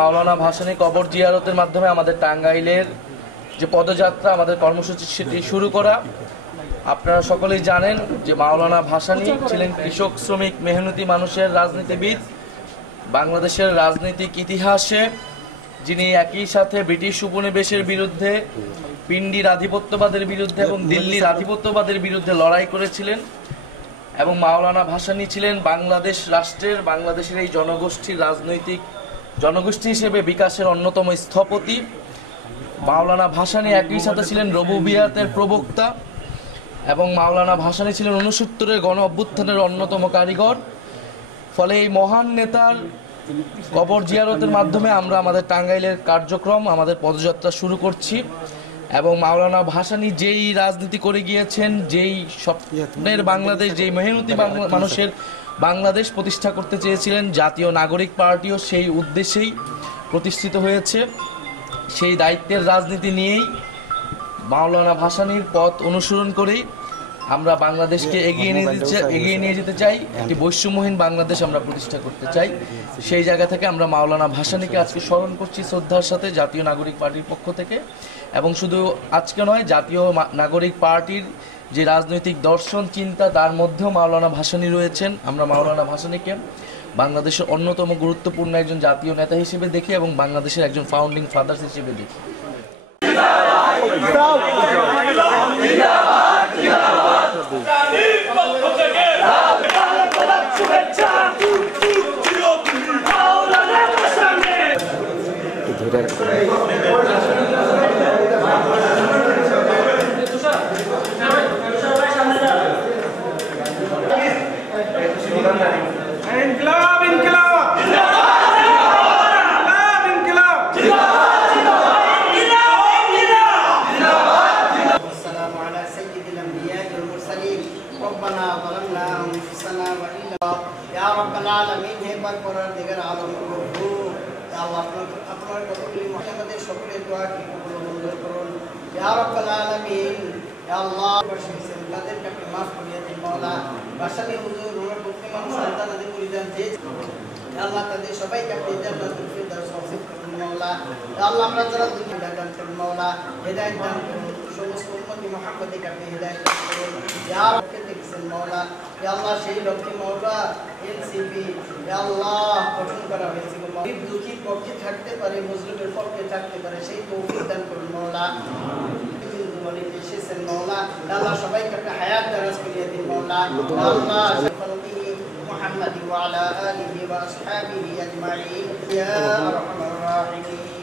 মাওলানা ভাসানী কবর জিয়ারতের মাধ্যমে আমাদের টাঙ্গাইলের যে পদযাত্রা, আমাদের কর্মসূচি সেটি শুরু করা। আপনারা সকলেই জানেন যে মাওলানা ভাসানী ছিলেন কৃষক, শ্রমিক, মেহনতি মানুষের রাজনীতিবিদ। বাংলাদেশের রাজনৈতিক ইতিহাসে যিনি একই সাথে ব্রিটিশ উপনিবেশের বিরুদ্ধে, পিন্ডির আধিপত্যবাদের বিরুদ্ধে এবং দিল্লির আধিপত্যবাদের বিরুদ্ধে লড়াই করেছিলেন। এবং মাওলানা ভাসানী ছিলেন বাংলাদেশ রাষ্ট্রের, বাংলাদেশের এই জনগোষ্ঠীর রাজনৈতিক জনগোষ্ঠী হিসেবে বিকাশের অন্যতম স্থপতি। মাওলানা ভাসানী একই সাথে ছিলেন রবুবিয়াতের প্রবক্তা এবং মাওলানা ভাসানী ছিলেন 69-এর গণ অভ্যুত্থানের অন্যতম কারিগর। ফলে এই মহান নেতার কবর জিয়ারতের মাধ্যমে আমরা আমাদের টাঙ্গাইলের কার্যক্রম, আমাদের পদযাত্রা শুরু করছি। এবং মাওলানা ভাসানী যেই রাজনীতি করে গিয়েছেন, যেই স্বপ্নের বাংলাদেশ, যেই মেহনতি মানুষের বাংলাদেশ প্রতিষ্ঠা করতে চেয়েছিলেন, জাতীয় নাগরিক পার্টিও সেই উদ্দেশ্যেই প্রতিষ্ঠিত হয়েছে। সেই দায়িত্বের রাজনীতি নিয়েই মাওলানা ভাসানীর পথ অনুসরণ করেই আমরা বাংলাদেশকে এগিয়ে নিয়ে যেতে চাই। একটি বৈষম্যহীন বাংলাদেশ আমরা প্রতিষ্ঠা করতে চাই। সেই জায়গা থেকে আমরা মাওলানা ভাসানীকে আজকে স্মরণ করছি শ্রদ্ধার সাথে জাতীয় নাগরিক পার্টির পক্ষ থেকে। এবং শুধু আজকে নয়, জাতীয় নাগরিক পার্টির যে রাজনৈতিক দর্শন চিন্তা, তার মধ্যেও মাওলানা ভাসানী রয়েছেন। আমরা মাওলানা ভাসানীকে বাংলাদেশের অন্যতম গুরুত্বপূর্ণ একজন জাতীয় নেতা হিসেবে দেখি এবং বাংলাদেশের একজন ফাউন্ডিং ফাদার্স হিসেবে দেখি। ربنا ظلمنا انفسنا وان يا رب العالمين হে পরওয়ারদিগার আলম ইয়া আল্লাহ আপনার কতগুলি মুহাম্মাদের সকলের দোয়া কি কবুল মঞ্জুর করুন। ইয়া রাব্বাল আলামিন, ইয়া আল্লাহ বশিসেন তাদের কাছে মাফ করিয়ে দিন মাওলা। ভাসানী হুজুর ওনার বুদ্ধিমান সন্তান আদি পরিজন যে ইয়া আল্লাহ তাদের সবাইকে আপনি জান্নাতুল ফিরদাউস নসিব করুন মাওলা। ইয়া আল্লাহ আমরা যারা দুনিয়া দান করুন মাওলা, হেদায়েত দান করুন, সমস্ত উম্মতি মুহাম্মাদিকে আপনি হেদায়েত দান করুন। ইয়া রাব্বি দেখছেন মাওলা, ইয়া আল্লাহ সেই লক্ষ্মী মাওলা এনসিপি ইয়া আল্লাহ গঠন করা হয়েছে মাওলা, দুঃখীর পক্ষে থাকতে পারে, মুসলিমের পক্ষে থাকতে পারে, সেই তৌফিক দান করুন মাওলা। বলে এসেছেন মাওলা, ইয়া আল্লাহ সবাইকে আপনি হায়াত দারাজ করিয়ে দিন মাওলা। ইয়া আল্লাহ محمد وعلى آله وأصحابه أجمعين يا أرحم الراحمين.